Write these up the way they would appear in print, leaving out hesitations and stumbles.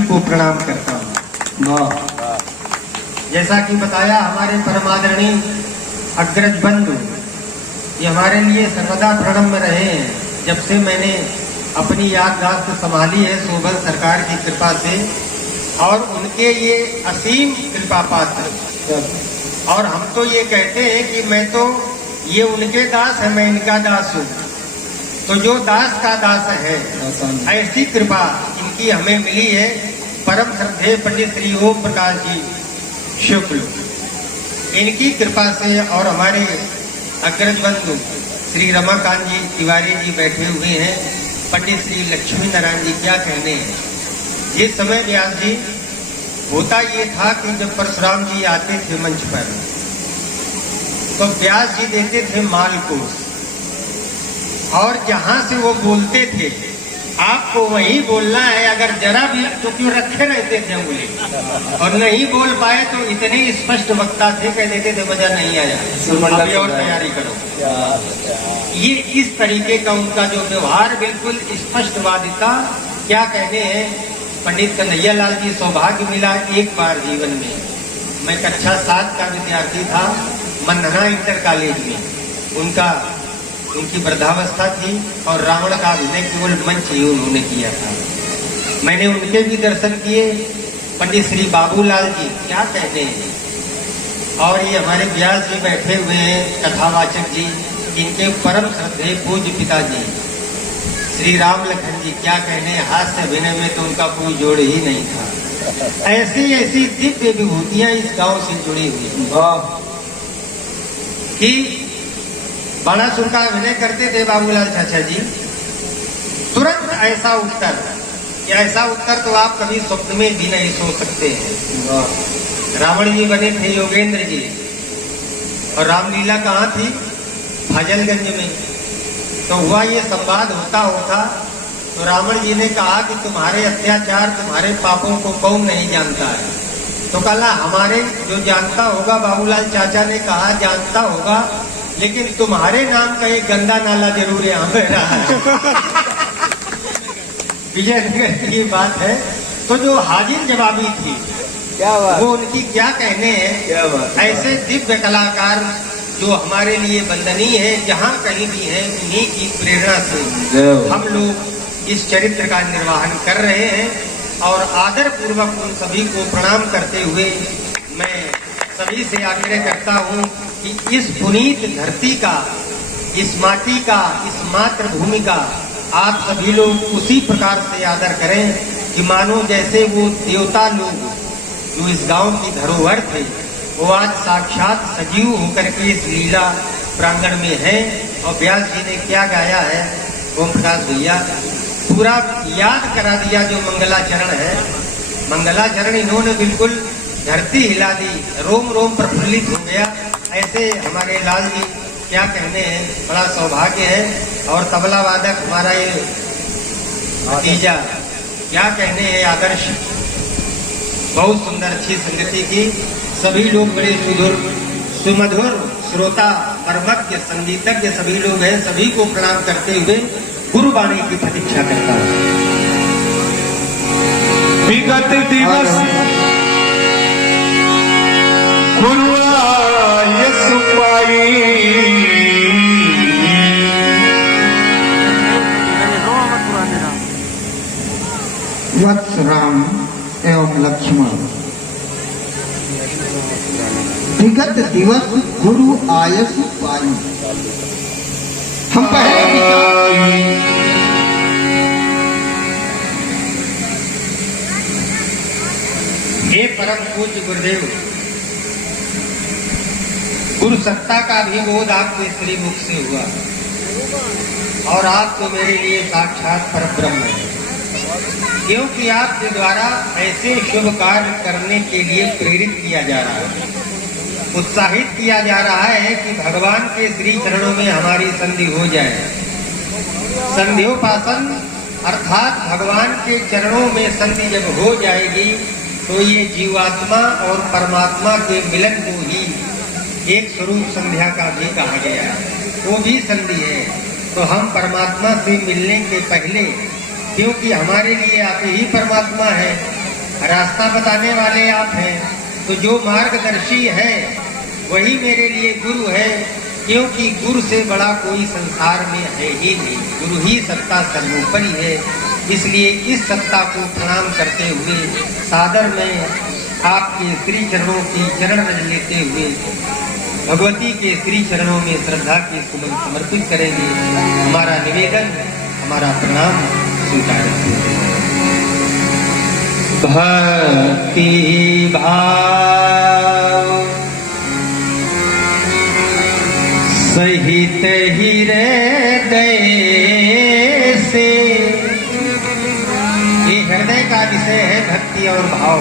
सभी को प्रणाम करता हूँ। जैसा कि बताया हमारे परमादरणीय अग्रज बंधु, ये हमारे लिए सर्वदा प्रणम्य रहे हैं। जब से मैंने अपनी याददाश्त संभाली है शोभन सरकार की कृपा से, और उनके ये असीम कृपा पात्र। और हम तो ये कहते हैं कि मैं तो ये उनके दास है, मैं इनका दास हूँ। तो जो दास का दास है, ऐसी कृपा इनकी हमें मिली है। परम श्रद्धेय पंडित श्री ओम प्रकाश जी शुक्ल, इनकी कृपा से, और हमारे अग्रज बंधु श्री रमाकांत जी तिवारी जी बैठे हुए हैं, पंडित श्री लक्ष्मी नारायण जी, क्या कहने हैं। जिस समय व्यास जी, होता ये था कि जब परशुराम जी आते थे मंच पर, तो व्यास जी देते थे मालकोस, और जहां से वो बोलते थे आपको वही बोलना है। अगर जरा भी, तो क्यों रखे रहते थे अंगुली, और नहीं बोल पाए तो इतने स्पष्ट वक्ता थे, कह देते थे मजा नहीं आया, अभी और तैयारी करो। ये इस तरीके का उनका जो व्यवहार, बिल्कुल स्पष्टवादिता, क्या कहने हैं। पंडित कन्हैया लाल जी, सौभाग्य मिला एक बार जीवन में। मैं कक्षा 7 का विद्यार्थी था, मंधना इंटर कॉलेज में। उनकी वृद्धावस्था थी, और रावण का अभिनय केवल मंच ही उन्होंने किया था। मैंने उनके भी दर्शन किए। पंडित श्री बाबूलाल जी, क्या कहते हैं। और ये हमारे व्यास जी बैठे हुए हैं, कथावाचक जी, इनके परम श्रद्धेय पूज्य पिताजी श्री राम लखन जी, क्या कहने। हास्य अभिनय में तो उनका कोई जोड़ ही नहीं था। ऐसी ऐसी दिव्य विभूतियां इस गांव से जुड़ी हुई कि बाणासुर का अभिनय करते थे बाबूलाल चाचा जी, तुरंत ऐसा उत्तर, ऐसा उत्तर तो आप कभी स्वप्न में भी नहीं सोच सकते हैं। रावण जी बने थे योगेंद्र जी, और रामलीला कहाँ थी, फाजलगंज में। तो हुआ ये संवाद होता, तो रावण जी ने कहा कि तुम्हारे अत्याचार, तुम्हारे पापों को कौन नहीं जानता है। तो कहा हमारे जो जानता होगा, बाबूलाल चाचा ने कहा जानता होगा, लेकिन तुम्हारे नाम का एक गंदा नाला जरूर यहाँ पे रहा है। विजयनगर की ये बात है। तो जो हाजिर जवाबी थी, क्या बात, वो उनकी क्या कहने हैं। क्या बात, ऐसे दिव्य कलाकार जो हमारे लिए वंदनीय है, जहाँ कहीं भी है, उन्हीं की प्रेरणा से हम लोग इस चरित्र का निर्वहन कर रहे हैं। और आदर पूर्वक उन सभी को प्रणाम करते हुए मैं सभी से आग्रह करता हूँ कि इस पुनीत धरती का, इस माटी का, इस मातृभूमि का आप सभी लोग उसी प्रकार से आदर करें कि मानो जैसे वो देवता लोग जो इस गांव की धरोहर थे, वो आज साक्षात सजीव होकर के इस लीला प्रांगण में है। और व्यास जी ने क्या गाया है, ओम प्रकाश भैया पूरा याद करा दिया। जो मंगलाचरण है, मंगलाचरण इन्होंने बिल्कुल धरती हिला दी, रोम रोम प्रफुल्लित हो गया। ऐसे हमारे लाल जी, क्या कहने हैं, बड़ा सौभाग्य है। और तबला वादक हमारा ये भतीजा, क्या कहने हैं, आदर्श, बहुत सुंदर अच्छी संगति की। सभी लोग बड़े सुमधुर श्रोता, परमज्ञ, संगीतज्ञ सभी लोग हैं। सभी को प्रणाम करते हुए गुरुवाणी की प्रतीक्षा करता हूँ। विगत दिवस गुरु आय सुपाई, वत्स राम एवं लक्ष्मण। विगत दिवस गुरु आयस पाई। हम पहले हे परम पूज्य गुरुदेव, गुरु सत्ता का भी बोध आपके श्री मुख से हुआ, और आप तो मेरे लिए साक्षात परब्रह्म है। क्योंकि आपके द्वारा ऐसे शुभ कार्य करने के लिए प्रेरित किया जा रहा है, उत्साहित किया जा रहा है कि भगवान के श्री चरणों में हमारी संधि हो जाए। संध्योपासन अर्थात भगवान के चरणों में संधि जब हो जाएगी, तो ये जीवात्मा और परमात्मा के मिलन को ही एक स्वरूप संध्या का भी कहा गया है, वो भी संधि है। तो हम परमात्मा से मिलने के पहले, क्योंकि हमारे लिए आप ही परमात्मा है, रास्ता बताने वाले आप हैं, तो जो मार्गदर्शी है वही मेरे लिए गुरु है, क्योंकि गुरु से बड़ा कोई संसार में है ही नहीं। गुरु ही सत्ता सर्वोपरि है। इसलिए इस सत्ता को प्रणाम करते हुए सादर में आपके श्री चरणों की चरण रज लेते हुए भगवती के श्री चरणों में श्रद्धा के सुमन समर्पित करेंगे। हमारा निवेदन, हमारा प्रणाम स्वीकार करें। भक्ति भाव सहित हृदय से, ये हृदय का विषय है भक्ति और भाव।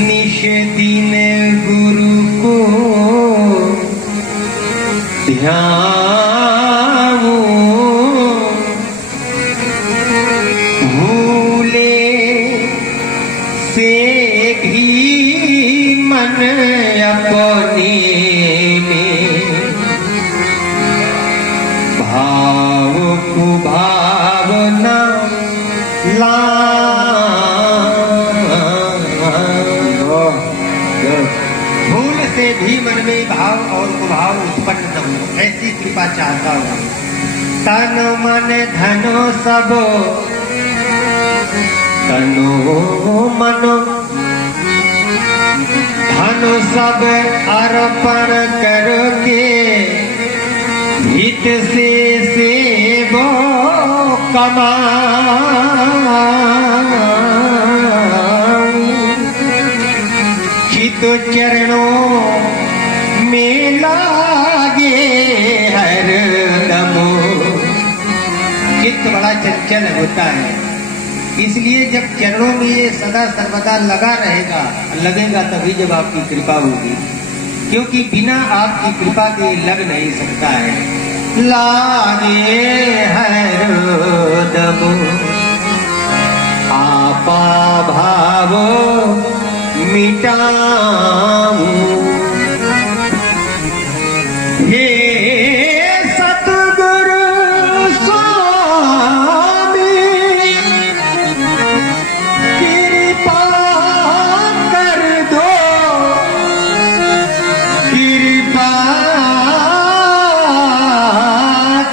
निश दिन गुरु को ध्यान, भूले से भी मन अपने में, भाव को भावना ला, भूल से भी मन में भाव और कुभाव उत्पन्न न हो, ऐसी कृपा चाहता हूँ। तन मन धनो सब, तनो मनो धन सब अर्पण करके, हित से सेवो कमा, चित चरणों में लागे हरदम। चित्त बड़ा चंचल होता है, इसलिए जब चरणों में ये सदा सर्वदा लगा रहेगा, लगेगा तभी जब आपकी कृपा होगी, क्योंकि बिना आपकी कृपा के लग नहीं सकता है। लागे हरदम आपा भाव मिटाऊं, हे सतगुरु स्वामी कृपा कर दो, कृपा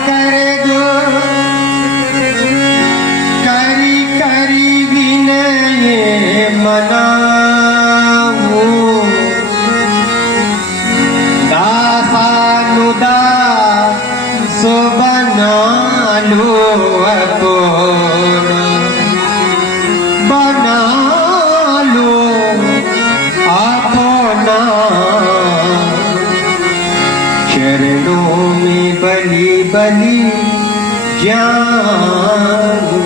कर दो, करी करी विनय मना, सो बना लो अपना, बना लो अपना, चरणों में बलि बलि जाऊं,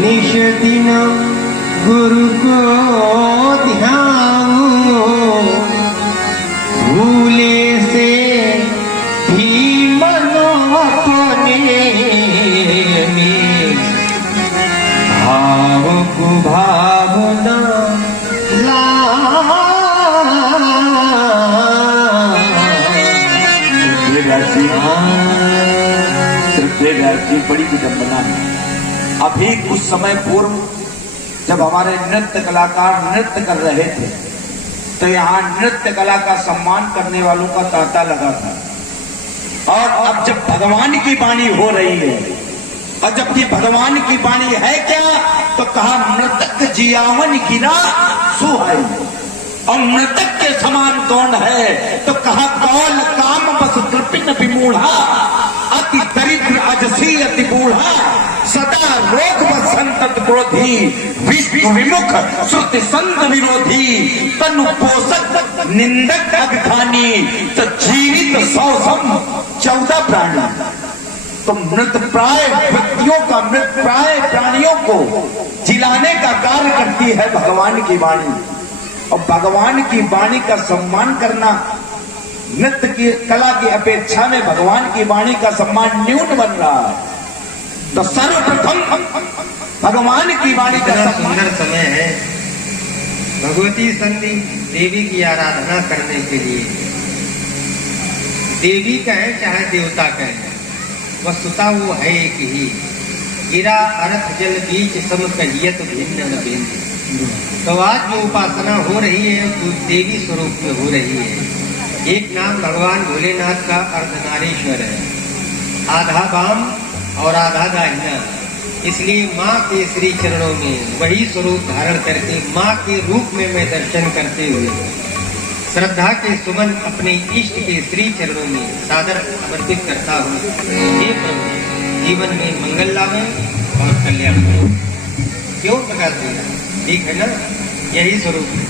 निश दिन गुरु को ध्यान, भूले से भाव को भावना ला। बड़ी विडंबना है। अभी कुछ समय पूर्व जब हमारे नृत्य कलाकार नृत्य कर रहे थे, तो यहाँ नृत्य कला का सम्मान करने वालों का तांता लगा था। और अब जब भगवान की वाणी हो रही है, और जबकि भगवान की वाणी है क्या, तो कहा मृतक जियावन गिरा सुहाई, और मृतक के समान कौन है, तो कहा कौल काम बस तृपिन विमूढ़ा, अति दरिद्र अजसी अति बूढ़ा, सदा रोग बस संतत क्रोधी, विष्णु विमुख श्रुति संत विरोधी, तनु पोषक निंदक अभिखानी, तो जीवित 114 प्राणी। तो मृत प्राय व्यक्तियों का, मृत प्राय प्राणियों को जिलाने का कार्य करती है भगवान की वाणी। और भगवान की वाणी का सम्मान करना नृत्य की कला की अपेक्षा में भगवान की वाणी का सम्मान न्यून बन रहा है। तो सर्वप्रथम भगवान की वाणी का सुंदर समय है भगवती संधि देवी की आराधना करने के लिए। देवी कहे चाहे देवता कहे, वस्तुतः वो है एक ही, गिरा अर्थ जल बीच सम कहियत भिन्न न भिन्न। तो आज जो उपासना हो रही है वो देवी स्वरूप में हो रही है। एक नाम भगवान भोलेनाथ का अर्धनारीश्वर है, आधा बाम और आधा दाहिना, इसलिए माँ के श्री चरणों में वही स्वरूप धारण करके माँ के रूप में मैं दर्शन करते हुए श्रद्धा के सुमन अपने इष्ट के श्री चरणों में सादर समर्पित करता हूँ। हे प्रभु, जीवन में मंगल लावे और कल्याण करो। क्यों प्रकाश दिया? ठीक है ना, यही स्वरूप है।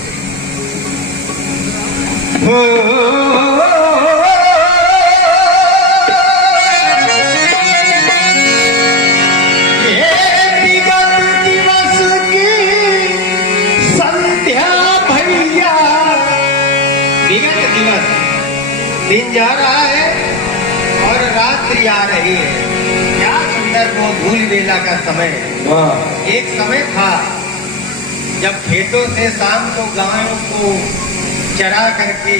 विगत दिवस, दिन जा रहा है और रात्रि आ रही है। क्या सुंदर वो धूल बेला का समय है। एक समय था जब खेतों से शाम को गायों को चरा करके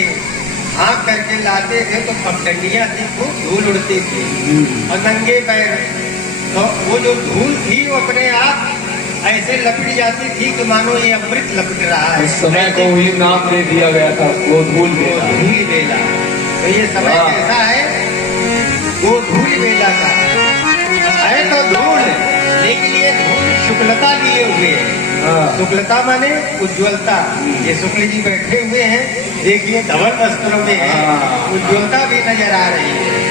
हाँक करके लाते थे तो पगडंडियां थी, खूब धूल उड़ती थी और नंगे पैर, तो वो जो धूल थी वो अपने आप ऐसे लपट जाती थी कि मानो ये अमृत लपट रहा है। इस समय को ही नाम दे दिया गया था, वो धूल बेला। धूल बेला। तो ये समय कैसा है? वो धूल बेला का है तो धूल, लेकिन ये धूल शुक्लता लिए हुए है। शुक्लता माने उज्ज्वलता। ये शुक्ल जी बैठे हुए हैं, देखिए धवल वस्त्रों में है, उज्ज्वलता भी नजर आ रही है।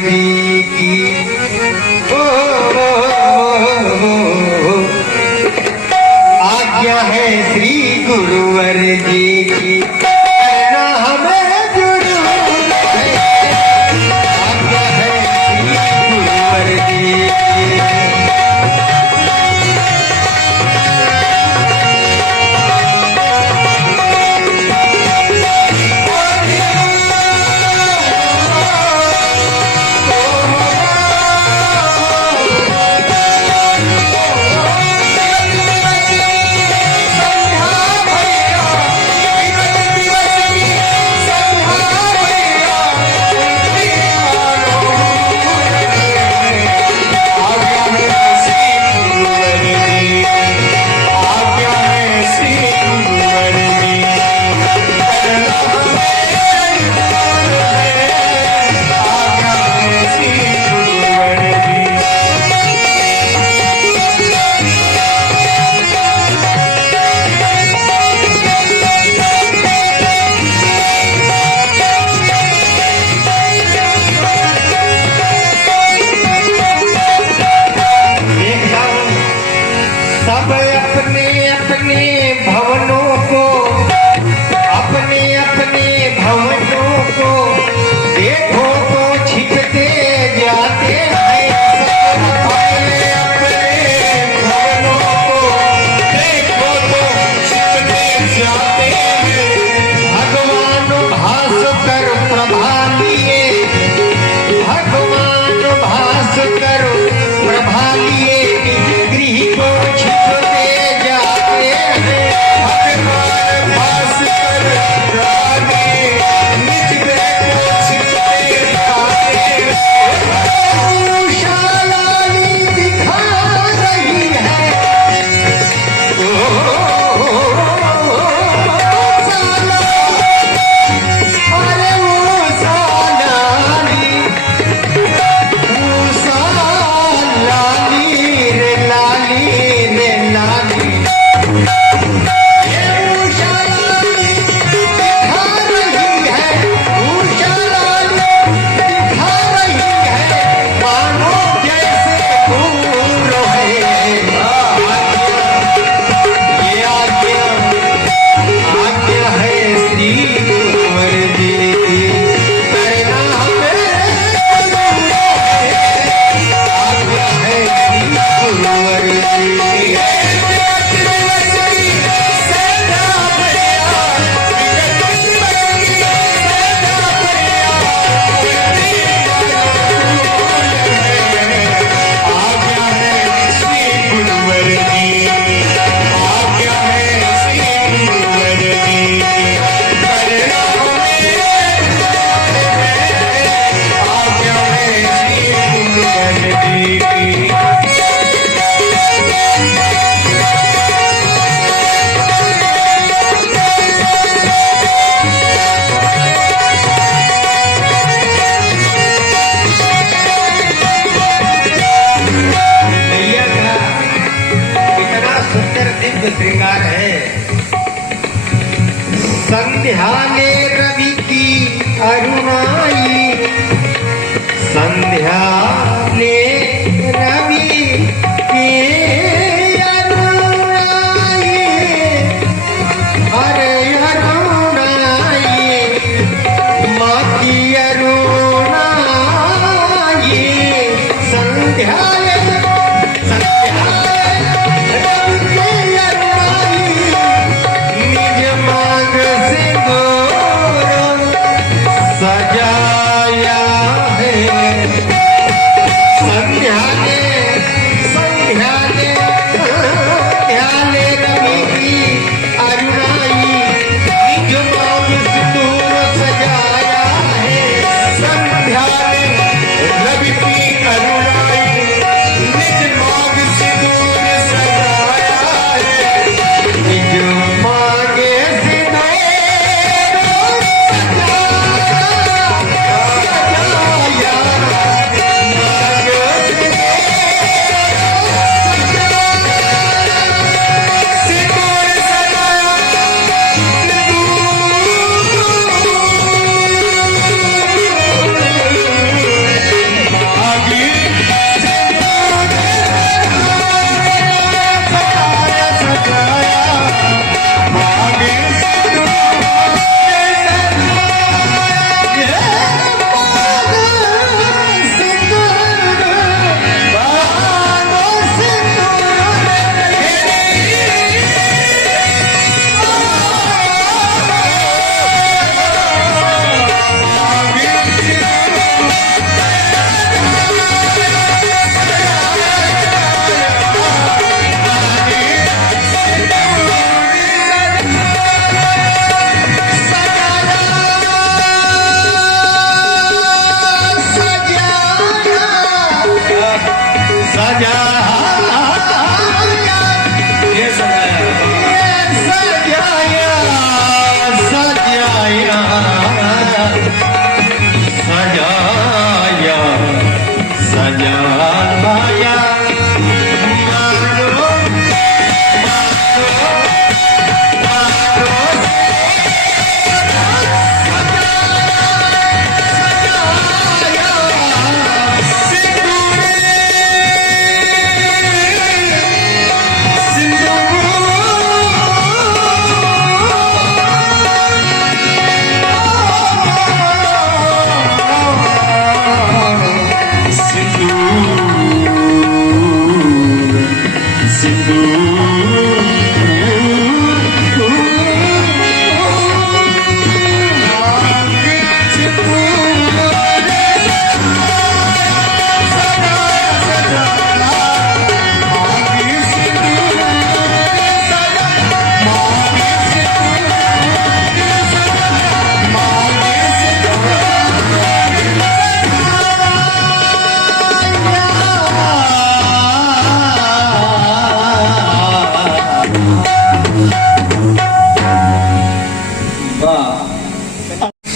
जी की ओ जी की। भैया का कितना सुंदर दिव्य श्रृंगार है। संध्या ने रवि की अरुणाई, संध्या ने रवि की अरुणाई, अरे अरुणाई, माँ की अरुणाई, संध्या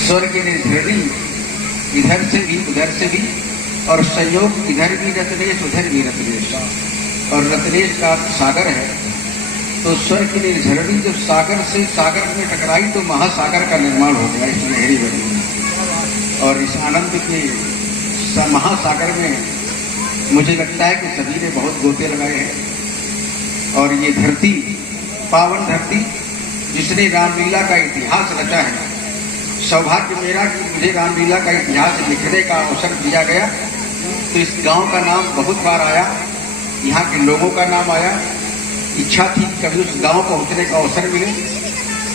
स्वर्ग ने धरणी, इधर से भी उधर से भी, और संयोग इधर भी रत्नेश उधर भी रत्नेश, और रत्नेश का सागर है। तो स्वर्ग ने धरणी जब सागर से सागर में टकराई तो महासागर का निर्माण हो गया इस लहरी बनी। और इस आनंद के महासागर में मुझे लगता है कि सभी ने बहुत गोते लगाए हैं। और ये धरती, पावन धरती जिसने रामलीला का इतिहास रचा है, सौभाग्य मेरा कि मुझे रामलीला का इतिहास लिखने का अवसर दिया गया। तो इस गांव का नाम बहुत बार आया, यहाँ के लोगों का नाम आया। इच्छा थी कि कभी उस गांव पहुंचने का अवसर मिले,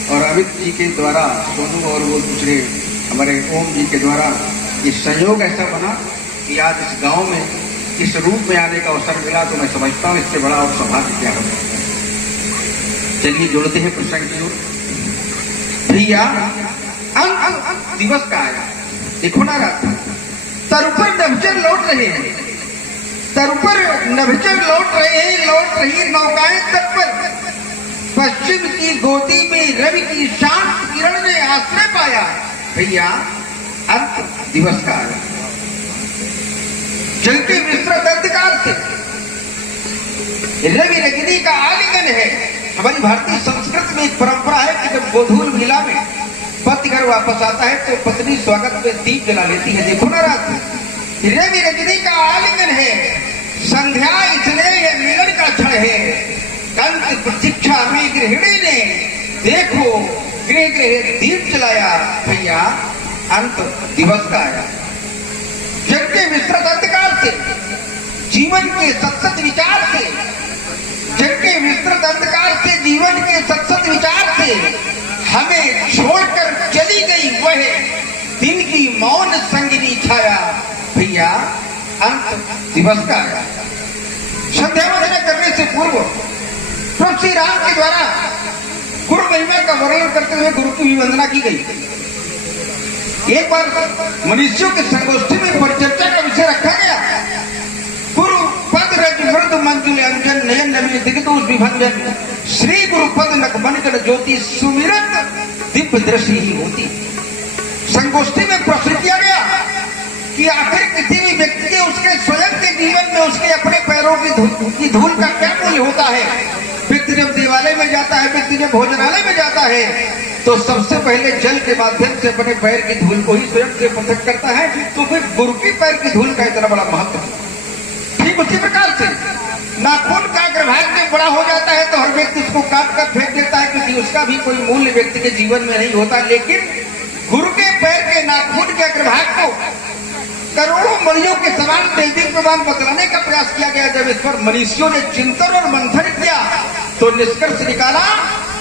और अमित जी के द्वारा, सोनू और वो दूसरे हमारे ओम जी के द्वारा ये संयोग ऐसा बना कि आज इस गांव में इस रूप में आने का अवसर मिला। तो मैं समझता हूँ इससे बड़ा और सौभाग्य क्या हो सकता है। चलिए जुड़ते हैं प्रसंग की ओर। भैया अंत दिवस का आया, देखो ना रात तरुपर डबचर लौट रहे हैं। तट पर नभचर लौट रही नौकाएं तट पर। पश्चिम की गोदी में रवि की शांत किरण ने आश्रय पाया। भैया अंत दिवस का आया। जल के विस्तृत अंधकार से रवि रजनी का आलिंगन है। हमारी भारतीय संस्कृति में एक परंपरा है कि जब गोधूल बेला में पति घर वापस आता है तो पत्नी स्वागत में दीप जला लेती है। देखो ना रात रवि रजनी का आलिंगन है। संध्या इसलिए मिलन का क्षण है। कंत प्रतीक्षा में गृहिणी ने देखो गृह गृह दीप जलाया। भैया अंत दिवस का आया। जग के विस्तृत अंधकार से जीवन के सत्सत विचार से जग के विस्तृत अंधकार से जीवन के सत्सत विचार से हमें छोड़कर चली गई वह दिन की मौन संगिनी छाया। भैया अंत दिवस का आया। संध्या वंदना करने से पूर्व प्रभु श्री राम के द्वारा गुरु महिमा का वर्णन करते हुए गुरु की वंदना की गई। एक बार मनुष्यों के संगोष्ठी में परिचर्चा का विषय रखा गया। गुरु पद रज मृद मंजुल अंजन नयन नवीन दिग्दोष विभंजन श्री गुरु पद नक बनकर ज्योति सुमिरत दिव्य दृष्टि ही होती। संगोष्ठी में प्रश्न किया गया कि आखिर किसी भी व्यक्ति के उसके स्वयं के जीवन में उसके अपने पैरों की धूल का क्या मूल्य होता है। व्यक्ति जब देवालय में जाता है, व्यक्ति जब भोजनालय में जाता है तो सबसे पहले जल के माध्यम से अपने पैर की धूल को ही स्वयं से पृथक करता है। तो फिर गुरु की पैर की धूल का इतना बड़ा महत्व है। ठीक उसी प्रकार से नाखून का अग्रभाग जब बड़ा हो जाता है तो हर व्यक्ति उसको काट कर फेंक देता है क्योंकि उसका भी कोई मूल्य व्यक्ति के जीवन में नहीं होता। लेकिन गुरु के पैर के नाखून के अग्रभाग को करोड़ों मणियों के समान तेजी प्रमाण बदलाने का प्रयास किया गया। जब इस पर मनुष्यों ने चिंतन और मंथन किया तो निष्कर्ष निकाला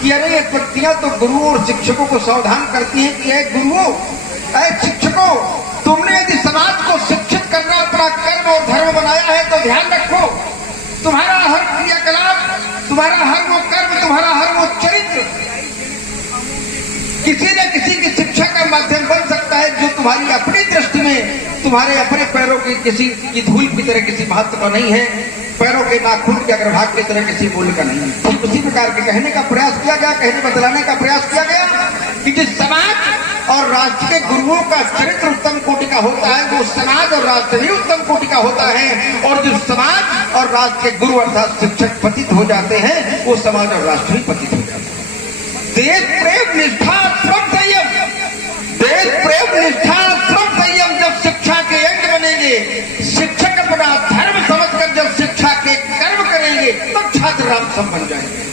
कि अरे ये पत्तियां तो गुरुओं और शिक्षकों को सावधान करती हैं कि गुरुओं शिक्षकों तुमने यदि समाज को शिक्षित करना अपना कर्म और धर्म बनाया है तो ध्यान रखो तुम्हारा हर क्रियाकलाप, तुम्हारा हर वो कर्म, तुम्हारा हर वो चरित्र किसी न किसी की शिक्षा का माध्यम बन सकता है जो तुम्हारी अपनी दृष्टि में तुम्हारे अपने पैरों की किसी की धूल की तरह किसी महत्व का नहीं है, पैरों के नाखून के अग्रभाग की तरह किसी मूल्य का नहीं है। ठीक उसी प्रकार के कहने का प्रयास किया गया, कहने बतलाने का प्रयास किया गया कि जिस समाज और राष्ट्र के गुरुओं का चरित्र उत्तम कोटि का होता है वो समाज और राष्ट्र भी उत्तम कोटि का होता है। और जो समाज और राष्ट्र के गुरु अर्थात शिक्षक पतित हो जाते हैं वो समाज और राष्ट्र भी पतित हो जाते हैं। देश प्रेम निष्ठा श्रम संयम, देश प्रेम निष्ठा श्रम संयम जब शिक्षा के अंग बनेंगे, शिक्षक अपना धर्म समझकर जब शिक्षा के कर्म करेंगे तब छात्र राम सम बन जाएंगे।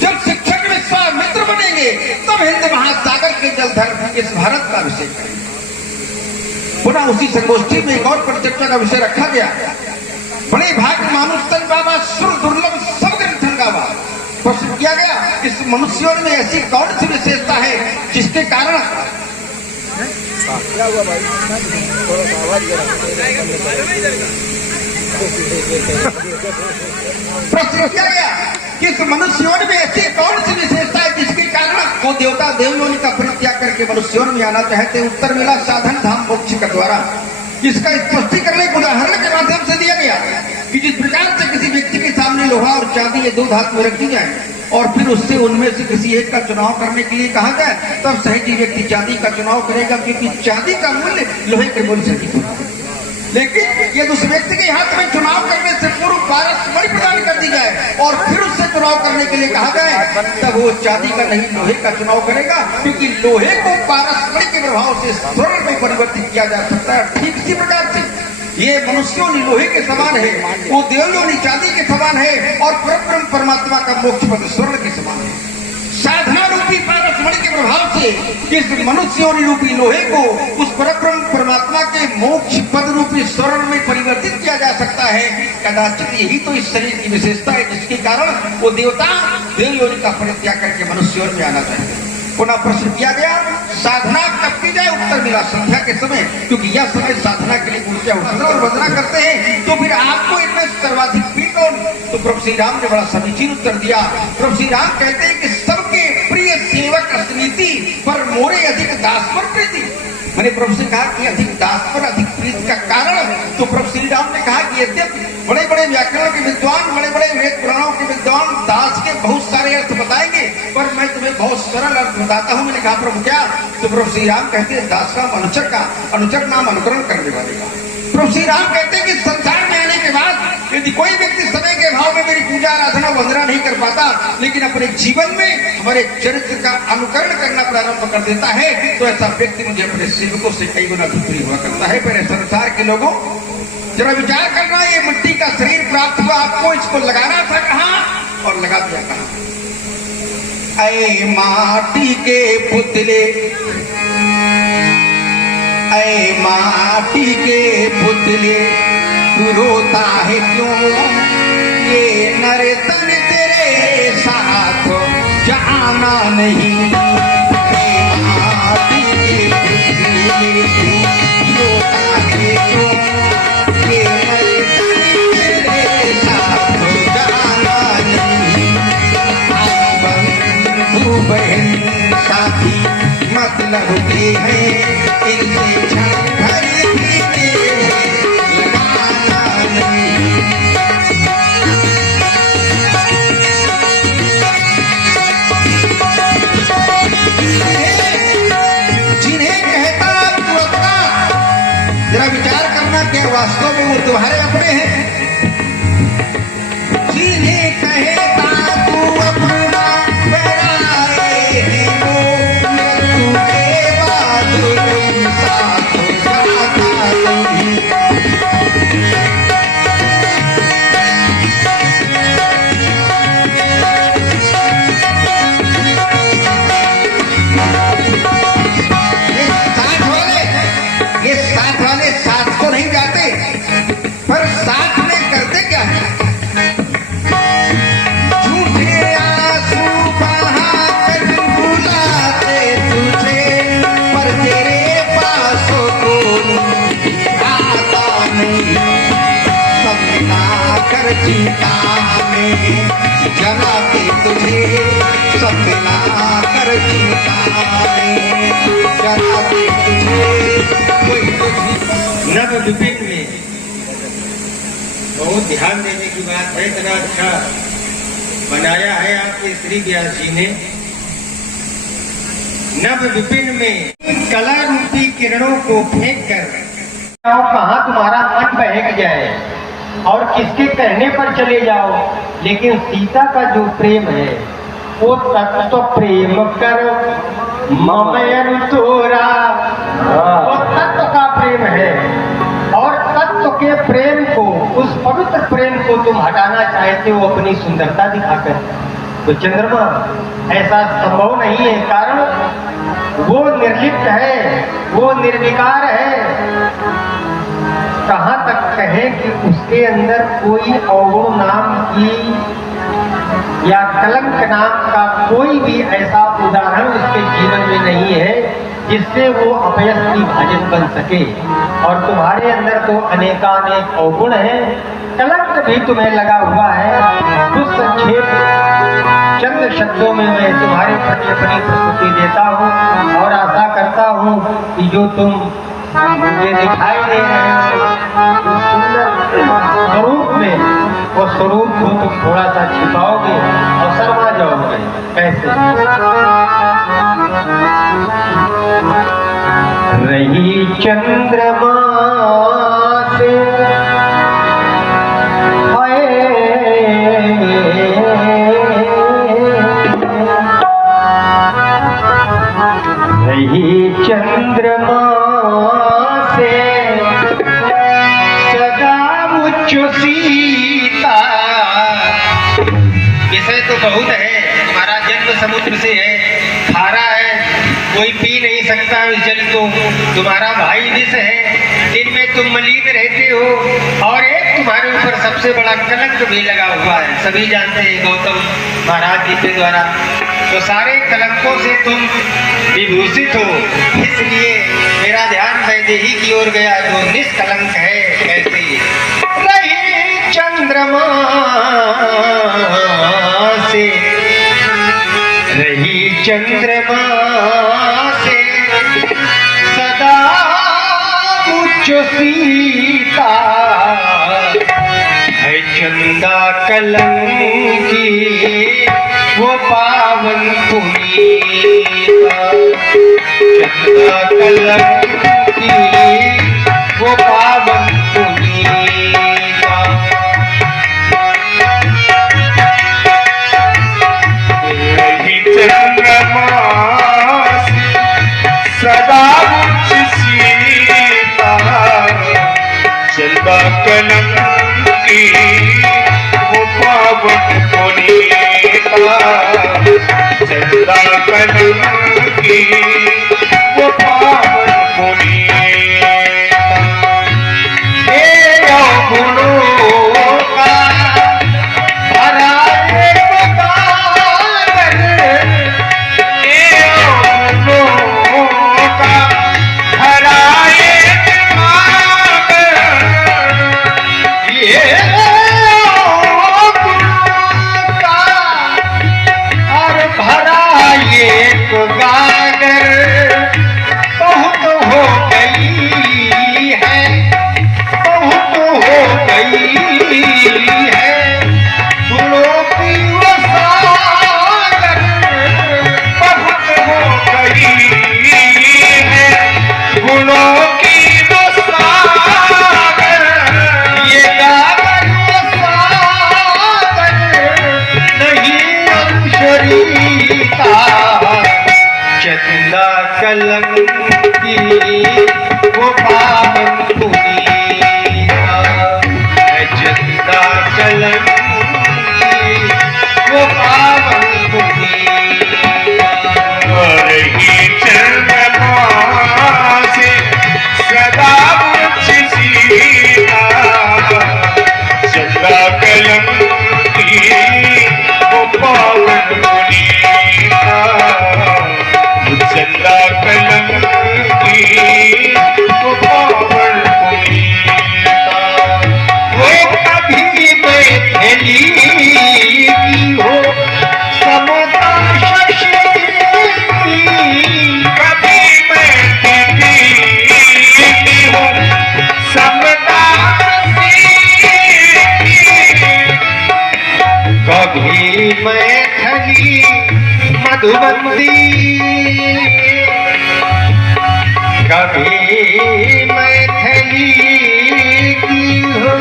जब शिक्षक विश्वामित्र बनेंगे तब हिंद महासागर के जलधर इस भारत का अभिषेक करेंगे। पुनः उसी संगोष्ठी में एक और परिचर्चा का विषय रखा गया। बड़े भाग मानुष तन बाबा सुर दुर्लभ सब ग्रंथन गावा। प्रश्न किया गया इस मनुष्यों में ऐसी कौन सी विशेषता है जिसके कारण प्रश्न किया गया कि इस मनुष्यों में ऐसी कौन सी विशेषता है जिसके कारण वो देवता देवयोनि का परित्याग करके मनुष्यों में आना चाहते। उत्तर मिला साधन धाम मोक्ष का द्वारा। इसका स्पष्टीकरण एक उदाहरण के माध्यम से दिया गया कि जिस प्रकार से किसी व्यक्ति के सामने लोहा और चांदी ये दो धातु में रख दी जाए और फिर उससे उनमें से किसी एक का चुनाव करने के लिए कहा जाए तब सहजी व्यक्ति चांदी का चुनाव करेगा क्योंकि चांदी का मूल्य लोहे के मूल्य से अधिक होता है। लेकिन यदि उस व्यक्ति के हाथ में चुनाव करने से पूर्व पारस मणि प्रदान कर दी जाए और फिर उससे चुनाव करने के लिए कहा जाए तब वो चांदी का नहीं लोहे का चुनाव करेगा क्योंकि लोहे को पारस मणि के प्रभाव से स्वर्ण में परिवर्तित किया जा सकता है। ठीक इसी प्रकार से ये मनुष्यों लोहे के समान है, वो देवयोनि चांदी के समान है और परब्रह्म परमात्मा का मोक्ष पद स्वर्ण के समान है। साधना रूपी पारस मणि के प्रभाव से इस मनुष्यों रूपी लोहे को उस परब्रह्म परमात्मा के मोक्ष पद रूपी स्वर्ण में परिवर्तित किया जा सकता है। कदाचित यही तो इस शरीर की विशेषता है जिसके कारण वो देवता देवयोनि का परित्याग करके मनुष्यों में आना चाहिए। पुनः प्रश्न किया गया साधना कब की जाए। उत्तर मिला संध्या के समय, क्योंकि यह समय साधना के लिए ऊर्जा उठना और वंदना करते हैं। तो फिर आपको इनमें सर्वाधिक प्रिय कौन? तो प्रभु श्री राम ने बड़ा समीचीन उत्तर दिया। प्रभु श्री राम कहते हैं कि सबके प्रिय सेवक स्मृति पर मोरे अधिक दास पर प्रीति। मैंने प्रभु से कहा कि अधिक दास पर अधिक प्रीत का कारण, तो प्रभु श्री राम ने कहा कि यद्यपि बड़े बड़े व्याकरण के विद्वान, बड़े बड़े वेद पुराणों के विद्वान दास के बहुत सारे अर्थ बताएंगे, पर मैं तुम्हें बहुत सरल अर्थ बताता हूँ। मैंने कहा प्रभु क्या? तो प्रभु श्री राम कहते हैं दास का अनुचर का, अनुचर नाम अनुकरण करने वाले का। प्रभु श्री राम कहते हैं कि संसार में आने के बाद यदि कोई व्यक्ति समय के भाव में मेरी पूजा आराधना वंदना नहीं कर पाता, लेकिन अपने जीवन में हमारे चरित्र का अनुकरण करना प्रारंभ कर देता है, तो ऐसा व्यक्ति मुझे अपने सेवकों से कई गुना भित्री हुआ करता है। मेरे संसार के लोगों, जरा विचार करना, ये मिट्टी का शरीर प्राप्त हुआ आपको, इसको लगाना था कहाँ और लगा दिया कहाँ? ऐ माटी के पुतले, ऐ माटी के पुतले, तू रोता है क्यों? ये नर्तन तेरे साथ जाना नहीं। ऐ माटी के पुतले, तू रोता है क्यों? ये नर्तन तेरे साथ जाना नहीं। आई बंधु बहन साथी मतलब के हैं, इनसे क्षण भर भी लगाना नहीं। जिन्हें कहता तू अपना, जरा विचार करना क्या वास्तव में वो तुम्हारे अपने हैं? जिन्हें कहता तू अपना, पराए हैं वो, मृत्यु के बाद कोई साथ जाता नहीं। ये साथ वाले साथ तो नहीं जाते, पर साथ में करते क्या है? झूठे आंसू बहाकर बुलाते तुझे, पर तेरे पास कोई आता नहीं। सब मिलाकर चिंता में जलाते तुझे, सब मिलाकर चिंता में जलाते तुझे। नव विपिन में बहुत ध्यान देने की बात है। इतना अच्छा बनाया है आपके श्री व्यास जी ने। नव विपिन में कला रूपी किरणों को फेंक कर कहाँ तुम्हारा मन बहक जाए और किसके कहने पर चले जाओ, लेकिन सीता का जो प्रेम है वो तत्व प्रेम कर ममयन तोरा, वो तत्व का प्रेम है। और तत्व के प्रेम को, उस पवित्र प्रेम को तुम हटाना चाहते हो अपनी सुंदरता दिखाकर। तो चंद्रमा ऐसा संभव नहीं है, कारण वो निर्लिप्त है, वो निर्विकार है। कहाँ तक कहें कि उसके अंदर कोई अवगुण नाम की या कलंक नाम का कोई भी ऐसा उदाहरण उसके जीवन में नहीं है जिससे वो अपयशी भाजन बन सके। और तुम्हारे अंदर तो अनेकानेक अवगुण हैं, कलंक भी तुम्हें लगा हुआ है। कुछ संक्षेप चंद शब्दों में मैं तुम्हारे प्रति अपनी प्रस्तुति देता हूँ और आशा करता हूँ कि जो तुम मुझे दिखाई दे रहे हो उस सुंदर स्वरूप में, वो स्वरूप को तुम थोड़ा सा छिपाओगे और शर्मा जाओगे। कैसे? रही चंद्रमा से रही चंद्रमा से सदा उच्च सीता। विषय तो बहुत है, तुम्हारा जन्म समुद्र से है, खारा है, कोई पी नहीं सकता इस जल को। तुम्हारा भाई विष है, दिन में तुम मलिन रहते हो, और एक तुम्हारे ऊपर सबसे बड़ा कलंक भी लगा हुआ है, सभी जानते हैं गौतम महाराज जी के द्वारा। तो सारे कलंकों से तुम विभूषित हो, इसलिए मेरा ध्यान वैदेही की ओर गया जो निष्कलंक है। कैसे? रही चंद्रमा से, रही चंद्रमा से सदा जो सीता है चंदा कलंकी वो पावन पुनीता, चंदा कलंकी वो पावन पुनीता। रही चंद्रमा सदा उच्च सीता, चंदा कलंकी वो पावन पुनीता, चंदा कलंकी वो पावन पुनीता। गुणों का भरा एक गागर, गुणों का भरा एक सागर, ये गुणों का और भरा एक गागर बहुत हो गई है, बहुत हो गई है गुणों की वो सागर, बहुत हो गई है गुणों की वो सागर। ये गागर वो सागर नहीं अंशरीता, चंदा कलंकी वो पावन पुनीता, चंदा कलंकी वो पावन पुनीता। रही चंद्रमा से सदा उच्च सीता, चंदा कलंकी वो पावन पुनीता, चंदा कलंकी वो पावन पुनीता। वो कभी मैथिली की हो समता शशि की, कभी मैं किसी हूँ समता कभी मैथिली मधुबंदी, कभी मैथिली की हो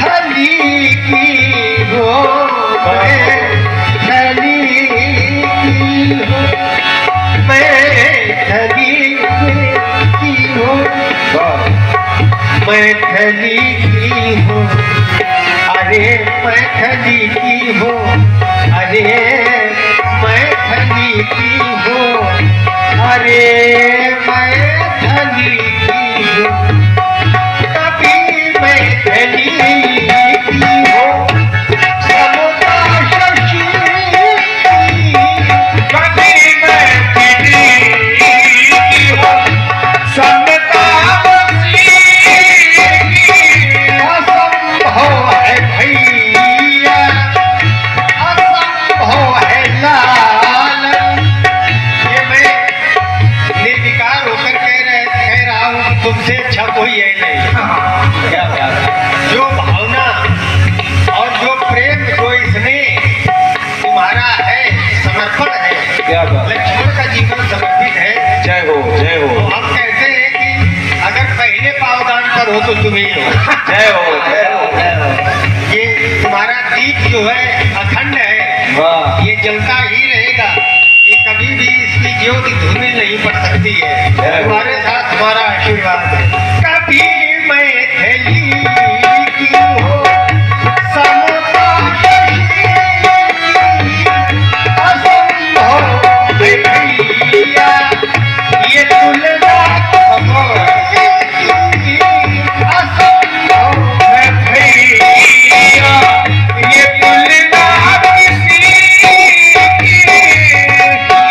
मैथिली की हो, मैथिली की हो, मैथिली की हो, मैथिली की हो, अरे मैथिली की हो, अरे मैथिली की हो, अरे मैथिली की हो, कभी मैथिली की हो समता शशि की, कभी मैं किसी हूँ समता असंभव है भैया, असंभव है लालन। ये मैं निर्विकार होकर कह रहा हूँ कि तुमसे अच्छा कोई है नहीं। क्या बात है। जो भावना और जो प्रेम जो इसमें तुम्हारा है, समर्पण है, क्या बात, लक्ष्मण का जीवन समर्पित है। जय हो जय हो तो हम कहते हैं कि अगर पहले पावदान पर हो तो तुम ही हो। जय हो जय हो जय हो। ये तुम्हारा दीप जो है अखंड है, वाह, ये जलता ही रहेगा, ये कभी भी इसकी ज्योति धुंधली नहीं पड़ सकती है। तुम्हारे साथ हमारा आशीर्वाद है। कभी मैथिली की हो समता शशि की, असंभव है भैया ये तुलना असंभव है भैया, ये तुलना किसी की,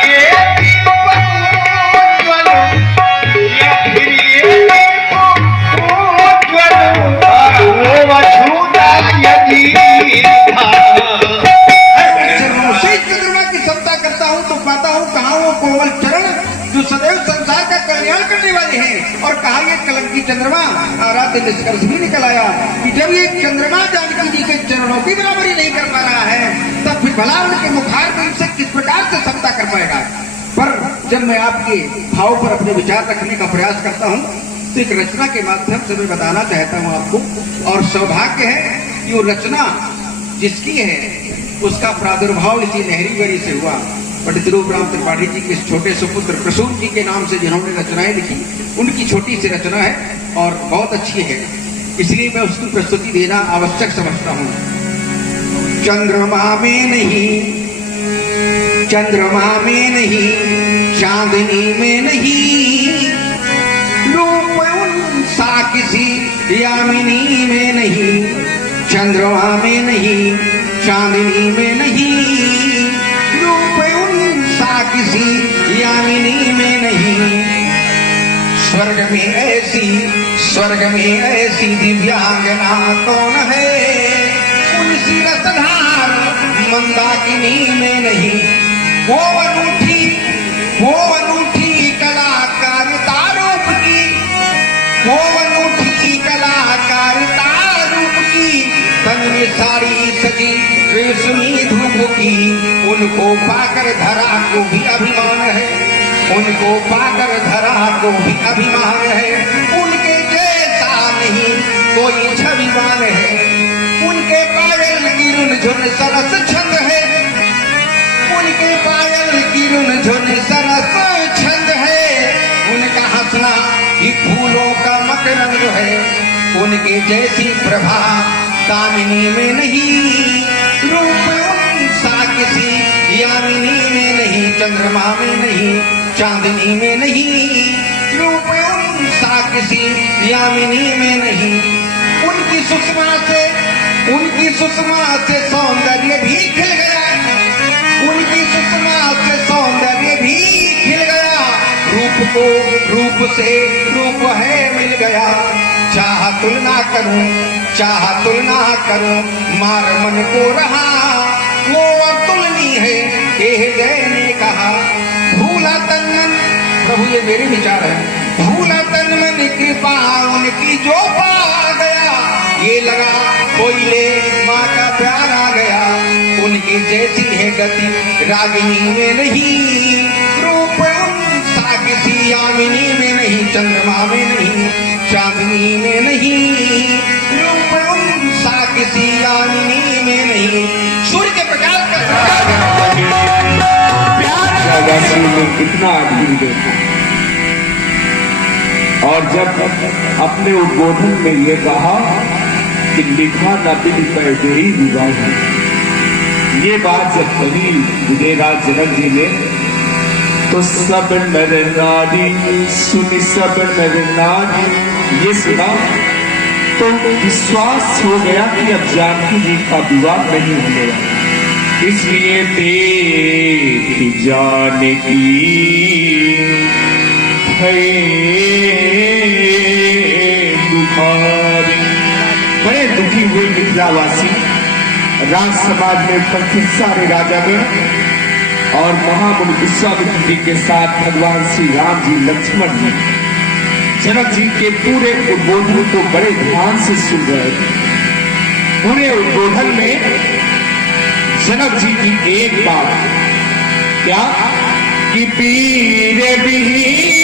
ये दीप उज्ज्वल, या फिर ये दीप कि चंद्रमा आराध्य निष्कर्ष भी निकल आया कि जब ये चंद्रमा जानकी जी के चरणों की बराबरी नहीं कर पा रहा है, तब फिर भला उनके मुखारबिंद से किस प्रकार से समता कर पाएगा। पर जब मैं आपके भाव पर अपने विचार रखने का प्रयास करता हूँ, तो एक रचना के माध्यम से मैं बताना चाहता हूँ आपको। और सौभाग्य है कि वो रचना जिसकी है उसका प्रादुर्भाव इसी नहरीगढ़ी से हुआ। पंडित रूपराम त्रिपाठी जी के इस छोटे सुपुत्र प्रसून जी के नाम से जिन्होंने रचनाएं लिखी, उनकी छोटी सी रचना है और बहुत अच्छी है, इसलिए मैं उसकी प्रस्तुति देना आवश्यक समझता हूँ। चंद्रमा में नहीं, चंद्रमा में नहीं, चांदनी में नहीं, रूप उनसा किसी यामिनी में नहीं, चंद्रमा में नहीं, चांदनी में नहीं, रूप उनसा किसी यामिनी में नहीं। स्वर्ग में ऐसी दिव्यांगना कौन है, उनसी रसधार मंदाकिनी में नहीं। वो अनूठी कलाकारिता रूप की, वो अनूठी कलाकारिता रूप की, तन में साड़ी सजी रेशमी धूप की। उनको पाकर धरा को भी अभिमान है, उनको पाकर धरा को भी अभिमान है। उनके जैसा नहीं कोई छविमान है, उनके पायल की रुनझुन सरस छंद है, उनके पायल की रुनझुन सरस छंद है। उनका हंसना ही फूलों का मकरंद है, उनके जैसी प्रभा कामिनी में नहीं, रूप उनसा किसी यामिनी में नहीं, चंद्रमा में नहीं, चांदनी में नहीं, रूप उनसा किसी यामिनी में नहीं। उनकी सुषमा से सौंदर्य भी खिल गया, उनकी सुषमा से सौंदर्य भी खिल गया। रूप को रूप से रूप है मिल गया। चाह तुलना करूं मार मन को रहा, वो अतुलनीय है कह गए ने कहा। भूला तन मन, प्रभु ये मेरे विचार है, भूला तन मन की उनकी जो पा गया। ये लगा कोई ले माँ का प्यार आ गया। उनकी जैसी है गति रागिनी में नहीं, रूप उनसा किसी यामिनी में नहीं, चंद्रमा में नहीं, चांदनी में नहीं, रूप उनसा किसी यामिनी में नहीं। सूर्य के प्रकाश का राजसी में इतना अधीन देखा। और जब अपने उद्बोधन में ये कहा कि लिखा न बिन पर तेरी विवाह, ये बात जब कही विजयराज जनक जी ने, तो सब नर नारी सुनी, सब नर नारी ये सुना तो विश्वास हो गया कि अब जानकी जी का विवाह नहीं होगा। इसलिए देख जानकी दुखारी, बड़े दुखी हुए मिथिलावासी। राज समाज में उपस्थित सारे राजागण और महामुनि विश्वामित्र जी के साथ भगवान श्री राम जी, लक्ष्मण जी जनक जी के पूरे उद्बोधन को बड़े ध्यान से सुन रहे थे। पूरे उद्बोधन में जनक जी की एक बात क्या कि पीर विहीन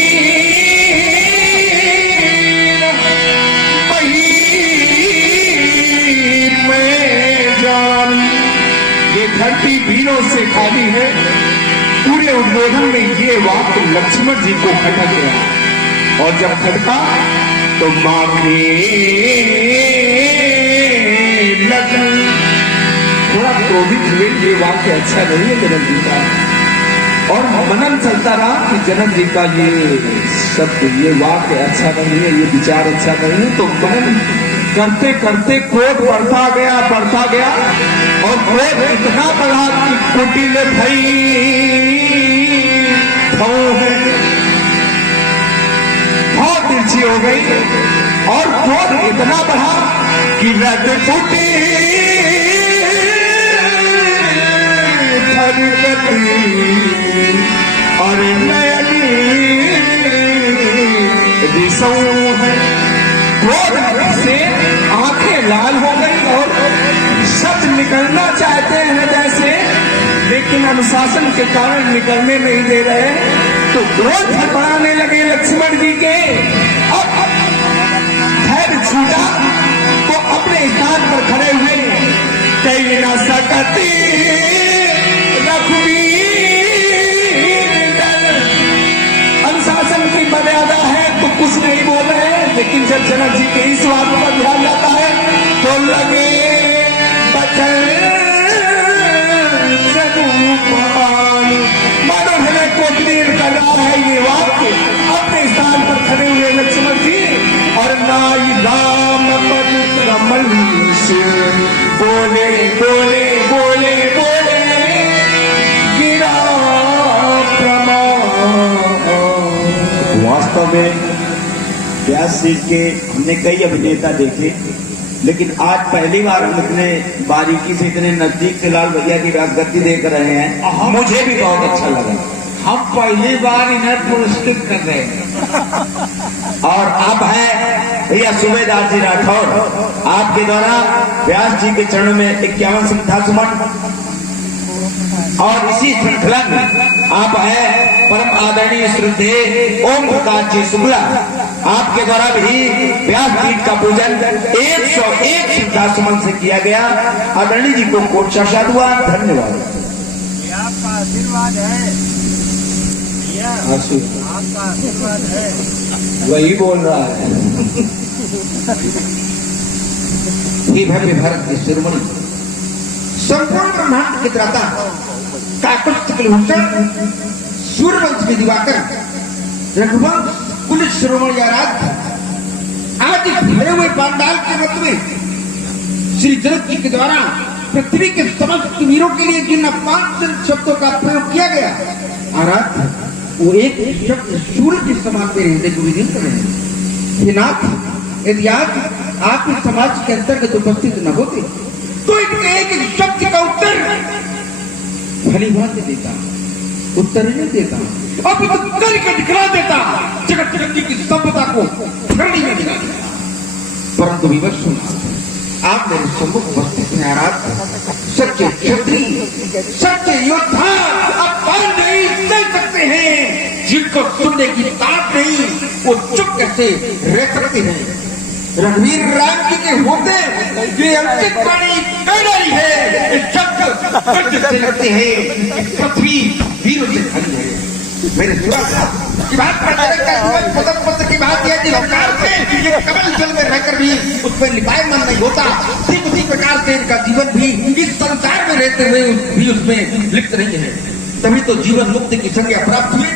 में जान, ये धरती वीरों से खाली है। पूरे उद्बोधन में ये वाक्य लक्ष्मण जी को खटक गया, और जब खटका तो मां के लगन थोड़ा क्रोधित हुए। ये वाक्य अच्छा नहीं है जनक जी का, और मनन चलता रहा कि जनक जी का ये शब्द, ये वाक्य अच्छा नहीं है, ये विचार अच्छा नहीं है। तो मनन करते करते क्रोध बढ़ता गया, और क्रोध इतना बढ़ा कि कुटिल भई बहुत तिरछी हो गई, और क्रोध इतना बढ़ा कि रद फूटी और नयनी दिशा है। चाहते हैं हृदय से, लेकिन अनुशासन के कारण निकलने नहीं दे रहे, तो क्रोध फड़फड़ाने लगे लक्ष्मण जी के। अब धैर्य छूटा तो अपने स्थान पर खड़े हुए, कई न सकती रघुवीर दल। अनुशासन की मर्यादा है तो कुछ नहीं बोल रहे हैं, लेकिन जब जनक जी के इस बात पर ध्यान जाता है तो लगे बचन जगुपाल। मानो हमें कोटनीर कर रहा है ये वाक्य अपने स्थान पर खड़े हुए लक्ष्मण जी। और नाई राम पद कमल से बोले बोले बोले बोले गिरा प्रमाण। वास्तव में व्यास जी के हमने कई अभिनेता देखे, लेकिन आज पहली बार हम इतने बारीकी से इतने नजदीक से लाल भैया की व्यासगति देख रहे हैं। मुझे भी बहुत अच्छा लगा। हम पहली बार इन्हें पुरस्कृत कर रहे हैं। और अब है भैया सूबेदार जी राठौर, आपके द्वारा व्यास जी के चरणों में 51 श्रद्धा सुमन। और इसी श्रृंखला में आप है परम आदरणीय श्रद्धेय ओम प्रकाश जी शुक्ला, आपके द्वारा भी व्यास पीठ का पूजन 101 श्रद्धा सुमन से किया गया। आदरणीय जी को कोट साक्षात हुआ। धन्यवाद। आपका आशीर्वाद है, आपका आशीर्वाद है। वही बोल रहा है। हे भव्य भारत के शिरोमणि, संपूर्ण ब्रह्मांड के त्राता, काकुत्स्थ कुलभूषण, सूर्यवंश के दिवाकर, रघुवंश कुल शिरोमणि आराध्य, आज भरे हुए पांडाल के मत में श्री जनक जी के द्वारा पृथ्वी के समस्त वीरों के लिए जिन अपांच शब्दों का प्रयोग किया गया, आराध्य वो एक शब्द सूर्य के समान पे रहने को विदित कर रहे हैं। हे नाथ, यदि आप इस समाज के अंतर्गत उपस्थित न होते तो इनके एक शब्द का उत्तर भली बात देता, उत्तर नहीं देता, अब तो करके दिखला देता, जगत जगत की सभ्यता को धरणी में दिखा देता। परंतु विवश आप मेरे सम्मुख उपस्थित हैं आराध्य, सच्चे क्षत्रिय, सच्चे योद्धा, आप पार नहीं चल सकते हैं। जिनको सुनने की ताकत नहीं, वो चुप कैसे रह सकते हैं। रणवीर राम जी के होते ये अंकित प्राणी कैलारी है, इस शब्द वज्र से लगते हैं, पृथ्वी वीरों से भरी है। मेरे सुराग की बात पर पदम पत्र की बात यह जिस प्रकार से ये कमल जल में रहकर भी उसमें लिपायमान नहीं होता, ठीक उसी प्रकार से इनका जीवन भी इस संसार में रहते हुए भी उसमें लिप्त नहीं है। तभी तो जीवन मुक्ति की संज्ञा प्राप्त हुई।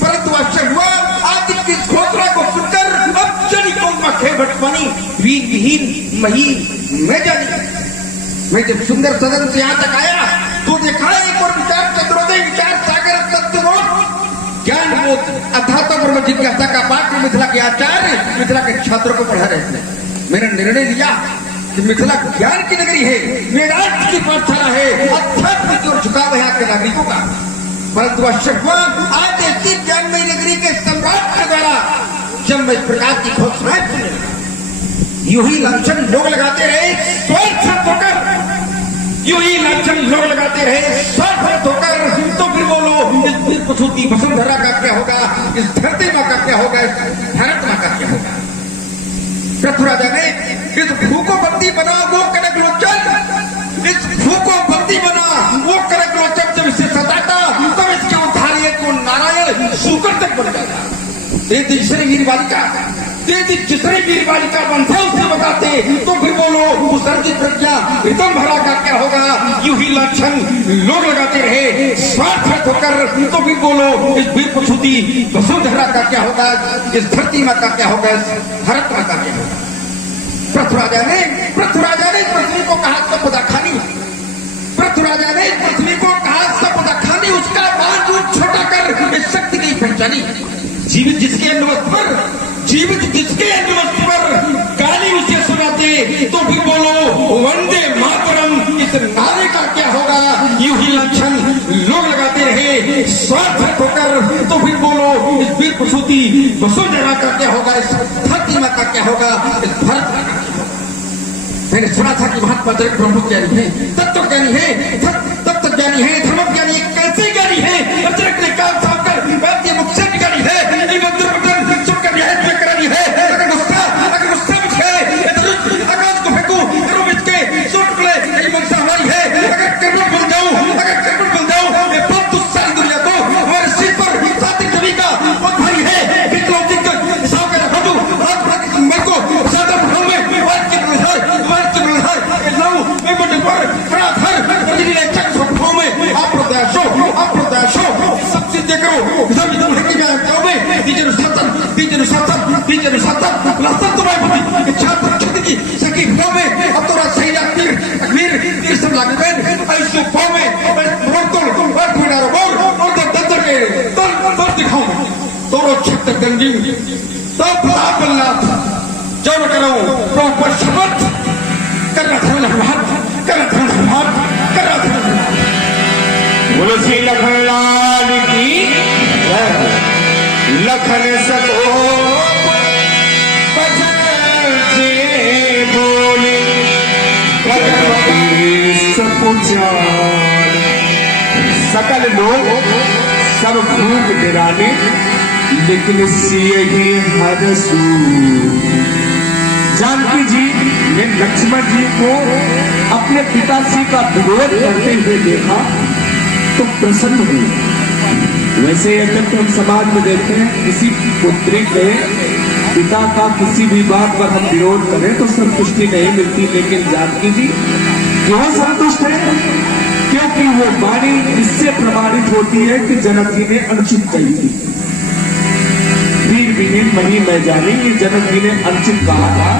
परंतु आश्चर्य हुआ, आज की घोषणा को सुनकर अब जनी को मखे भटपनी वीर विहीन मही मैं जानी। मैं जब सुंदर सदन से यहाँ तक आया तो देखा एक और विचार चंद्रोदय, विचार सागर सत्यबोध ज्ञान बोध अथातो ब्रह्म जिज्ञासा का पाठ मिथिला के आचार्य मिथिला के छात्रों को पढ़ा रहे थे। मैंने निर्णय लिया कि मिथिला ज्ञान की नगरी है, वेदांत की पाठशाला है, अध्यात्म की ओर झुकाव है यहाँ के नागरिकों का। परंतु आज ऐसी ज्ञानमयी नगरी के सम्राट के द्वारा जब मैं इस प्रकार की घोषणाएं सुने, यूं ही लांछन लोग लगाते रहे स्वार्थ होकर, यूं ही लांछन लोग लगाते रहे स्वार्थ होकर, तो फिर बोलो इस वीर प्रसूति वसुंधरा का क्या होगा, इस धरती माँ का क्या होगा, इस भारत माँ का क्या होगा। पृथ्वीराजा ने इस भू को बंदी बना वो कनक लोचन, इस भू को बंदी बना वो कनक लोचन, जब इसे सताता तब इसके उद्धारिये को नारायण सुकर तक बन जाता। तीसरी वीर बालिका, जिसरी वीर बालिका बनते उसे बताते, तो फिर बोलो उस अर्जित प्रज्ञा रितम भरा का क्या होगा। यूं ही लांछन लोग लगाते रहे स्वार्थ होकर, तो फिर बोलो इस वीर प्रसूति वसुंधरा का क्या होगा, इस धरती माँ का क्या होगा, इस भारत माँ का क्या होगा। पृथ्वीराजा ने पृथ्वी को कहा सब खानी, पृथ्वीराजा ने पृथ्वी को कहा सब खानी, उसका मान रूप छोटा कर इस शक्ति की पहचानी। जीवित जिसके अनुवस्त पर गाली उसे सुनाते, तो फिर बोलो वंदे मातरम, इस नारे का क्या होगा। यूं ही लांछन लोग लगाते रहे स्वार्थ होकर, तो फिर बोलो इस वीर प्रसूति वसुंधरा का क्या होगा, इस धरती माँ का क्या होगा, इस भारत माँ का क्या होगा। मैंने सुना था कि महात्मा जनक ब्रह्मज्ञानी है, तत्वज्ञानी है, तत्वज्ञानी है, धर्मज्ञानी है, कैसे ज्ञानी है? जनक ने काम साफ कर वैद्य मुख से ज्ञानी है, सुनकर यह करानी है। अगर गुस्सा मुझ है, आकाश को फेंकू रुमित के सुन ले, यही मंशा हमारी है। अगर कर्मठ बन जाऊं, मैं बहुत सारी दुनिया को हमारे सिर पर सात्विक जमी का बहुत भारी है। बोलो श्री लखन लाल की लखन सको बोले सकल लोग सब भूख गिराने, लेकिन सिए ही हरसू। जानकी जी ने लक्ष्मण जी को अपने पिताश्री का विरोध करते हुए देखा तो प्रसन्न हुए। वैसे अगर हम समाज में देखते हैं, किसी पुत्री के पिता का किसी भी बात पर हम विरोध करें तो संतुष्टि नहीं मिलती, लेकिन जानकी जी क्यों संतुष्ट है? क्योंकि वो वाणी इससे प्रमाणित होती है कि जनक जी ने अनुचित कही थी। वीर विहीन मही मैं जानी, ये जनक जी ने अनुचित कहा था।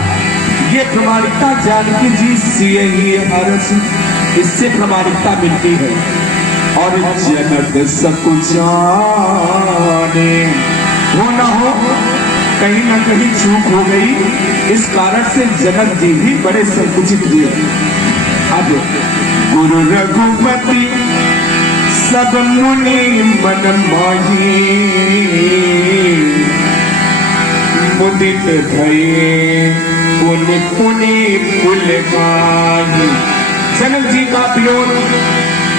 ये प्रमाणिकता जानकी जी सिए ही हरस, इससे प्रमाणिकता मिलती है। और जनक सब कुछ जाने, हो न हो कहीं न कहीं चूक हो गई, इस कारण से जनक जी भी बड़े संकुचित हुए। अब गुरु रघुपति सब मुनि मन माही, मुदित भये पुनि पुनि पुल माही। जनक जी का विरोध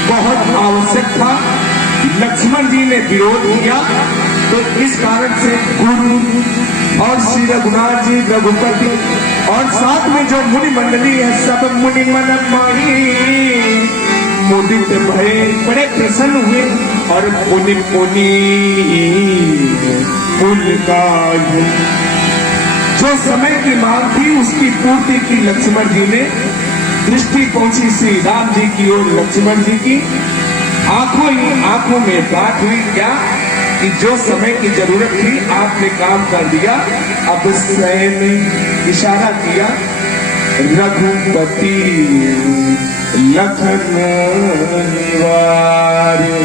बहुत आवश्यक था, लक्ष्मण जी ने विरोध किया, तो इस कारण से गुरु और श्री रघुनाथ जी रघुपति और साथ में जो मुनि मंडली है, सब मुनि मन माही मुदित भये, बड़े प्रसन्न हुए और पुनि पुनि पुल गाही। जो समय की मांग थी उसकी पूर्ति की लक्ष्मण जी ने। दृष्टि पहुंची श्री राम जी की ओर, लक्ष्मण जी की आंखों ही आंखों में बात हुई क्या कि जो समय की जरूरत थी आपने काम कर दिया। अब स्वयं ने इशारा किया, रघुपति लखन निवारे।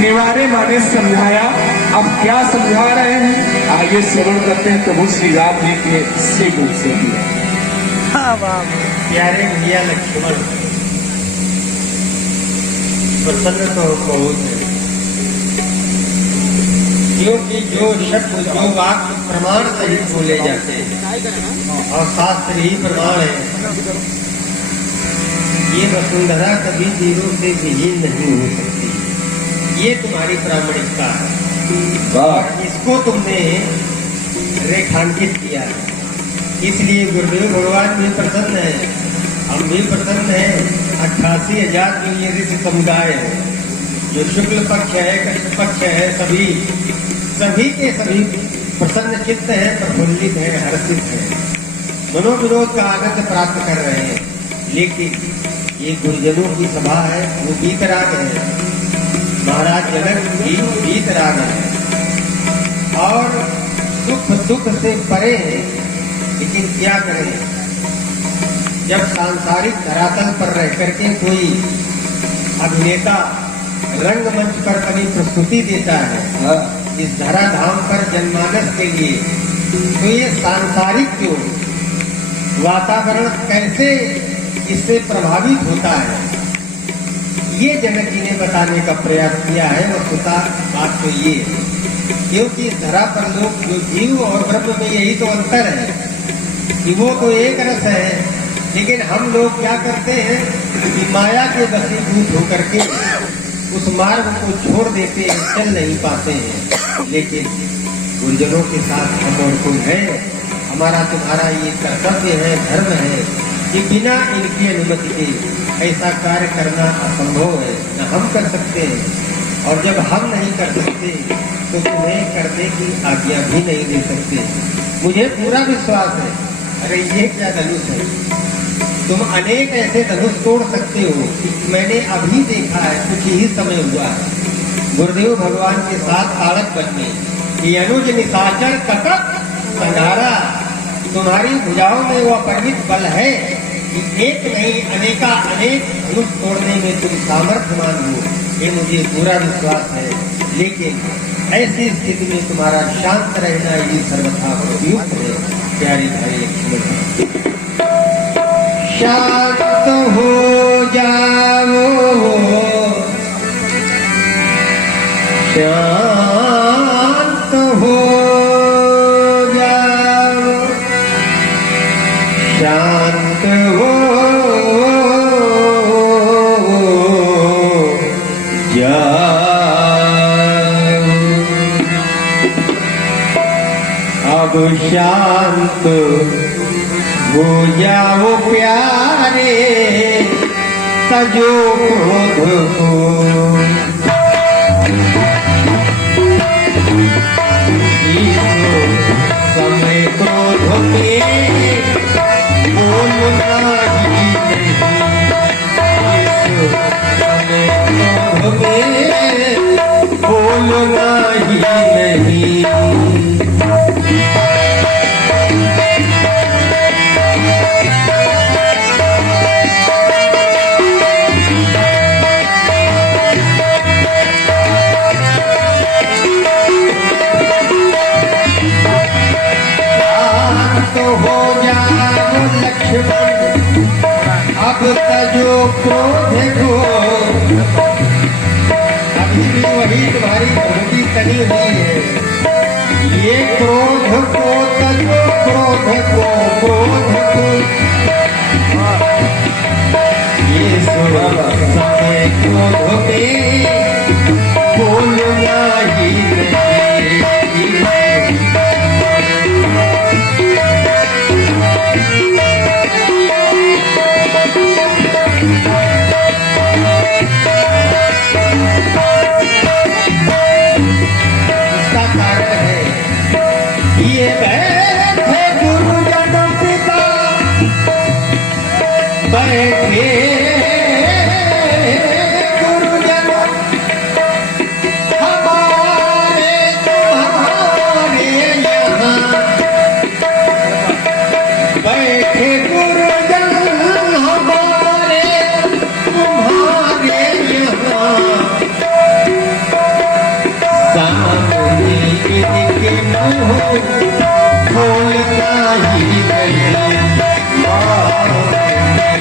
निवारे माने समझाया। अब क्या समझा रहे हैं, आइए श्रवण करते हैं प्रभु श्री राम जी के से मुख से। प्यारे भैया लक्ष्मण, प्रसन्न तो बहुत है, क्योंकि जो शब्द जो वाक्य प्रमाण सहित बोले जाते हैं और शास्त्र ही प्रमाण है, ये वसुंधरा कभी जीरो से विहीन नहीं हो सकती। ये तुम्हारी प्रामाणिकता है और इसको तुमने रेखांकित किया है। इसलिए गुरुदेव भगवान भी प्रसन्न है, हम भी प्रसन्न हैं। 88,000 के लिए ऋषि समुदाय है, जो शुक्ल पक्ष है, कृष्ण पक्ष है, सभी के सभी प्रसन्न चित्त है, प्रफुल्लित है, हर्षित है, मनोविनोद का आनंद प्राप्त कर रहे हैं। लेकिन ये गुरुजनों की सभा है, वो वीतराग है, महाराज जनक भी वीतराग है और दुख से परे है। लेकिन क्या करें, जब सांसारिक धरातल पर रह करके कोई अभिनेता रंगमंच पर अपनी प्रस्तुति देता है इस धराधाम पर जनमानस के लिए, तो ये सांसारिक जो वातावरण कैसे इससे प्रभावित होता है, ये जनक जी ने बताने का प्रयास किया है। वस्तुतः बात तो ये है, क्योंकि इस धरा पर लोग जो जीव और ब्रह्म में यही तो अंतर है कि वो तो एक रस है, लेकिन हम लोग क्या करते हैं कि माया के वशीभूत होकर के उस मार्ग को छोड़ देते हैं, चल नहीं पाते हैं। लेकिन गुरुजनों के साथ हम और कोई है, हमारा तुम्हारा ये कर्तव्य है, धर्म है कि बिना इनकी अनुमति के ऐसा कार्य करना असंभव है, न हम कर सकते हैं। और जब हम नहीं कर सकते तो तुम्हें करने की आज्ञा भी नहीं दे सकते। मुझे पूरा विश्वास है, अरे ये क्या धनुष है, तुम अनेक ऐसे धनुष तोड़ सकते हो। मैंने अभी देखा है, कुछ ही समय हुआ है, गुरुदेव भगवान के साथ ताड़क बनने ये अनुज निशाचर कटक संहारा। तुम्हारी भुजाओं में वो अपरिमित बल है कि एक नहीं अनेका अनेक धनुष तोड़ने में तुम सामर्थ्यवान हो, ये मुझे पूरा विश्वास है। लेकिन ऐसी स्थिति में तुम्हारा शांत रहना ये सर्वथा उपयुक्त है। प्यारे भाई लक्ष्मण, शांत हो जाओ, शांत हो जाओ, शांत हो जाओ। अब शांत हो जाओ प्यारे, तजो क्रोध को। समय क्रोध में बोलना ही नहीं, समय क्रोध में बोलना ही नहीं। हो जाओ लक्ष्मण, अब तजो क्रोध को। अभी भी वही तुम्हारी धोती तनी हुई है, ये क्रोध को तजो, क्रोध को, क्रोध को। ये समय क्रोध में बोलना ही नहीं। ये बैठे गुरुजन पिता, बैठे गुरुजन हमारे तुम्हारे यहाँ, बैठे गुरुजन हमारे तुम्हारे यहाँ। सामने इनके मुँह खोलना ही नहीं, खोलना ही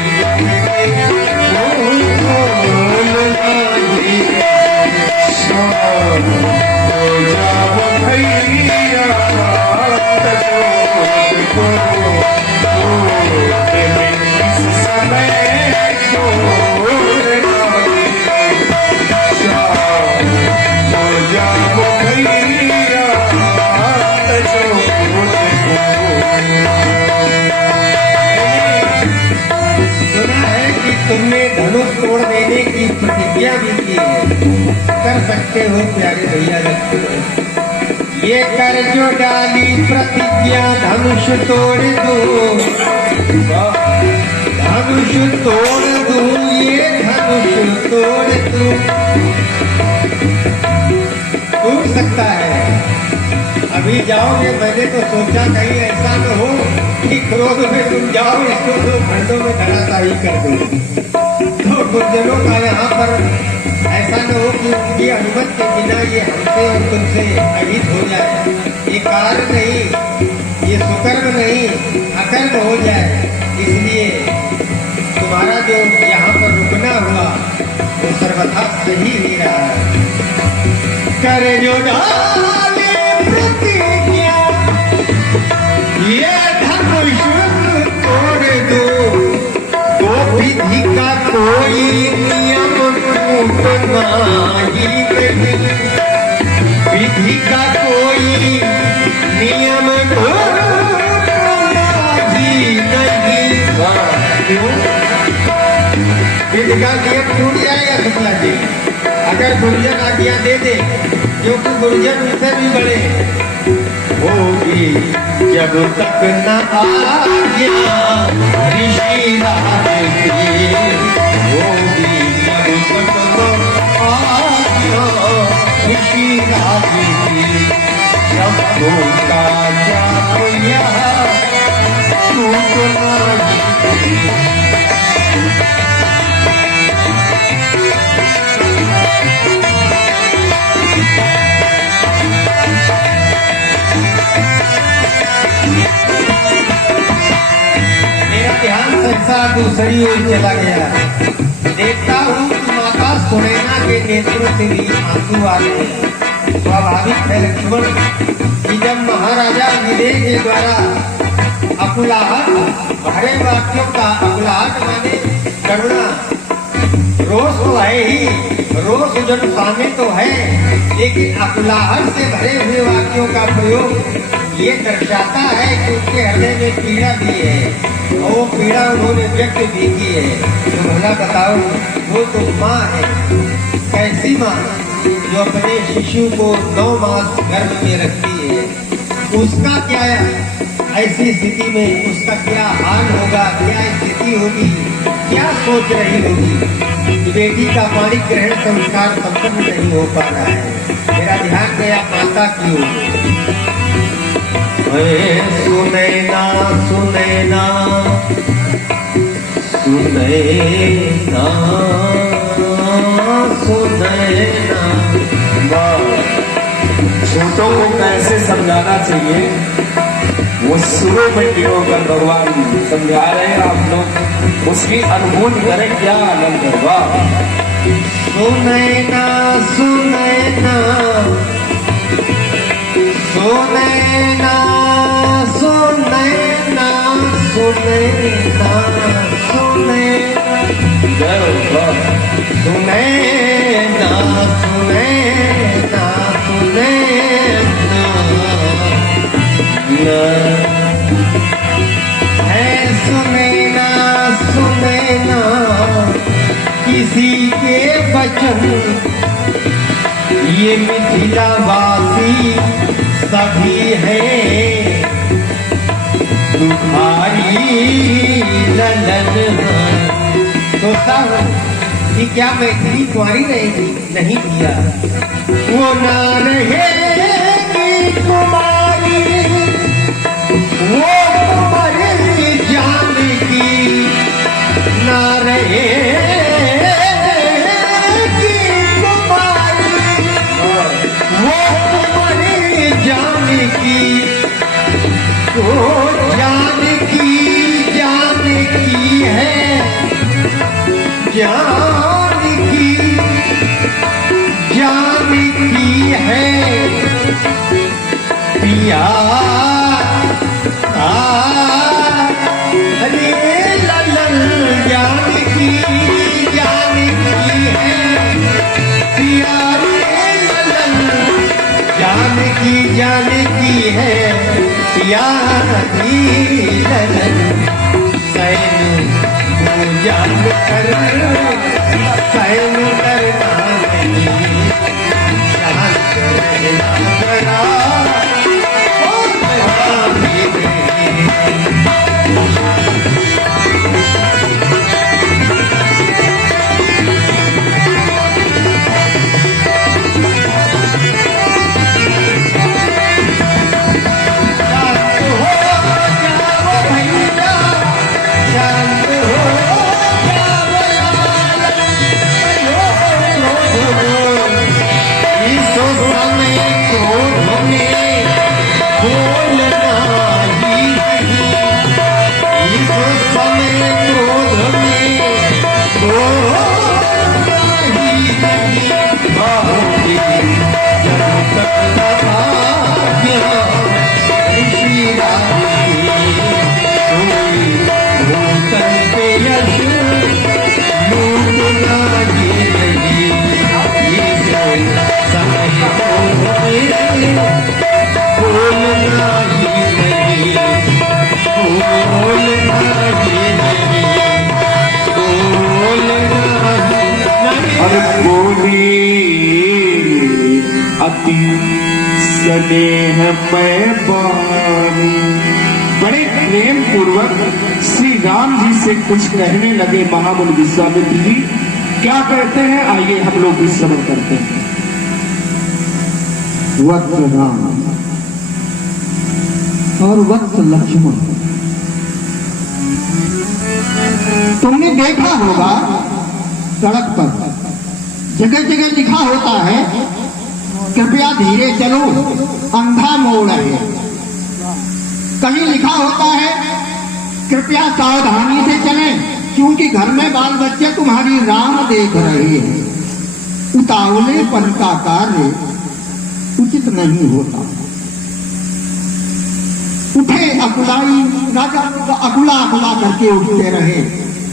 तुमने धनुष तोड़ देने की प्रतिज्ञा भी की है, कर सकते हो प्यारे भैया लक्ष्मण। ये कर जो डाली प्रतिज्ञा, धनुष तोड़ दो, धनुष तोड़ दो, ये धनुष तोड़ दो। टूट सकता है, अभी जाओगे। मैंने तो सोचा कहीं ऐसा न हो कि क्रोध में तुम जाओ, इसको दो खंडों में धराशायी कर दो। तो गुरुजनों का यहाँ पर ऐसा न हो कि उनकी अनुमति के बिना ये हमसे और तुमसे अहित हो जाए। ये कार्य नहीं, ये सुकर्म नहीं, अकर्म हो जाए। इसलिए तुम्हारा जो यहाँ पर रुकना हुआ वो सर्वथा सही ही रहा है। करे जो डाले प्रतिज्ञा, ये धनुष कोई नियम टूटना ही नहीं, विधि का कोई नियम टूटना ही नहीं। क्यों? विधि का नियम टूट जाएगा शुक्ला जी अगर गुरुजन आज्ञा दे दे, क्योंकि गुरुजन उनसे भी बड़े होगी जब तक न आज्ञा ऋषि राज की, होगी जब तक न आज्ञा ऋषि राज की, सबको का जाओ यहाँ टूटना ही। सहसा दूसरी ओर चला गया, देखता हूँ कि माता सुनैना के नेत्र से भी आंसू आ गए। स्वाभाविक है लक्ष्मण कि जब महाराजा विदेह के द्वारा अकुलाहट भरे वाक्यों का, अकुलाहट माने करुणा, रोष तो है ही, रोष जन सामने तो है, लेकिन अकुलाहट से भरे हुए वाक्यों का प्रयोग ये दर्शाता है कि उसके हृदय में पीड़ा भी है, और वो पीड़ा उन्होंने व्यक्त भी की है। तो भला बताओ, वो तो माँ है, कैसी माँ जो अपने शिशु को 9 मास गर्भ में रखती है, उसका क्या ऐसी स्थिति में उसका क्या हाल होगा, क्या स्थिति होगी, क्या सोच रही होगी। बेटी का पाणी ग्रहण संस्कार संपन्न नहीं हो पा रहा है। मेरा ध्यान गया माता की ओर। सुनैना सुनैना सुनैना सुनैना। छोटों को कैसे समझाना चाहिए वो शुरू में गिरोकर भगवान समझा रहे हैं। आप लोग उसकी अनुभूति करें, क्या आनंद होगा। सुनैना सुनैना सुनैना सुनैना सुनैना सुनैना सुनैना सुनैना सुनैना है सुनैना सुनैना किसी के बचन ये मिथिलावासी सभी है तुम्हारी ललन। सोचता हूँ कि क्या मैथिली कुंवारी रहेगी, नहीं किया, वो ना रहेगी कुमारी, वो कुमारी जानकी ना रहेगी कुमारी, वो कुमारी जानकी, वो जानकी जानकी है, जानकी जानकी है पिया। अरे ललन जानकी जानकी है पिया, ललन जानकी जानकी है पिया, ललन सैन जान कर सैन करना नहीं, शांत रहना जरा भांति स्नेह में बानी। बड़े प्रेम पूर्वक श्री राम जी से कुछ कहने लगे महामुनि विश्वामित्र जी। क्या कहते हैं, आइए हम लोग भी श्रवण करते हैं। वक्त राम और वक्त लक्ष्मण, तुमने देखा होगा सड़क पर जगह जगह लिखा होता है कृपया धीरे चलो, अंधा मोड़ है। कहीं लिखा होता है कृपया सावधानी से चलें, क्योंकि घर में बाल बच्चे तुम्हारी राह देख रहे हैं। उतावलेपन का कार्य उचित नहीं होता। उठे अकुलाई, राजा अकुला अकुला करके उठते रहे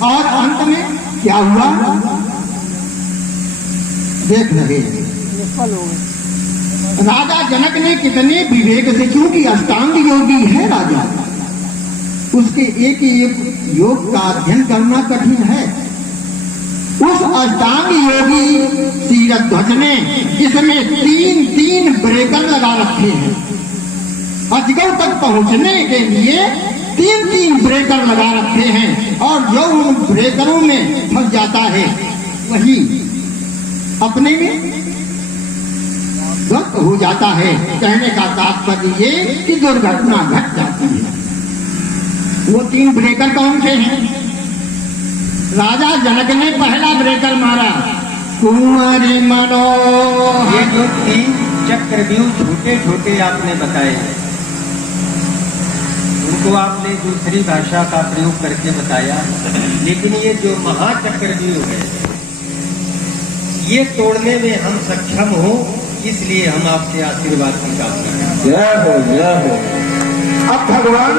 और अंत में क्या हुआ देख रहे हैं। राजा जनक ने कितने विवेक से, क्योंकि अष्टांग योगी है राजा, उसके एक एक योग का अध्ययन करना कठिन है। उस अष्टांग योगी तीरध्वज ने इसमें तीन तीन ब्रेकर लगा रखे हैं। अजगर तक पहुंचने के लिए तीन तीन ब्रेकर लगा रखे हैं, और जो उन ब्रेकरों में फंस जाता है वही अपने में ध्वस्त हो जाता है। कहने का तात्पर्य ये कि दुर्घटना घट जाती है। वो तीन ब्रेकर कौन से हैं? राजा जनक ने पहला ब्रेकर मारा, कुंवरी मनोहर। ये जो तीन चक्रव्यूह छोटे छोटे आपने बताए, उनको आपने दूसरी भाषा का प्रयोग करके बताया, लेकिन ये जो महाचक्रव्यूह है ये तोड़ने में हम सक्षम हो, इसलिए हम आपसे आशीर्वाद की कामना करें। जय हो जय हो। अब भगवान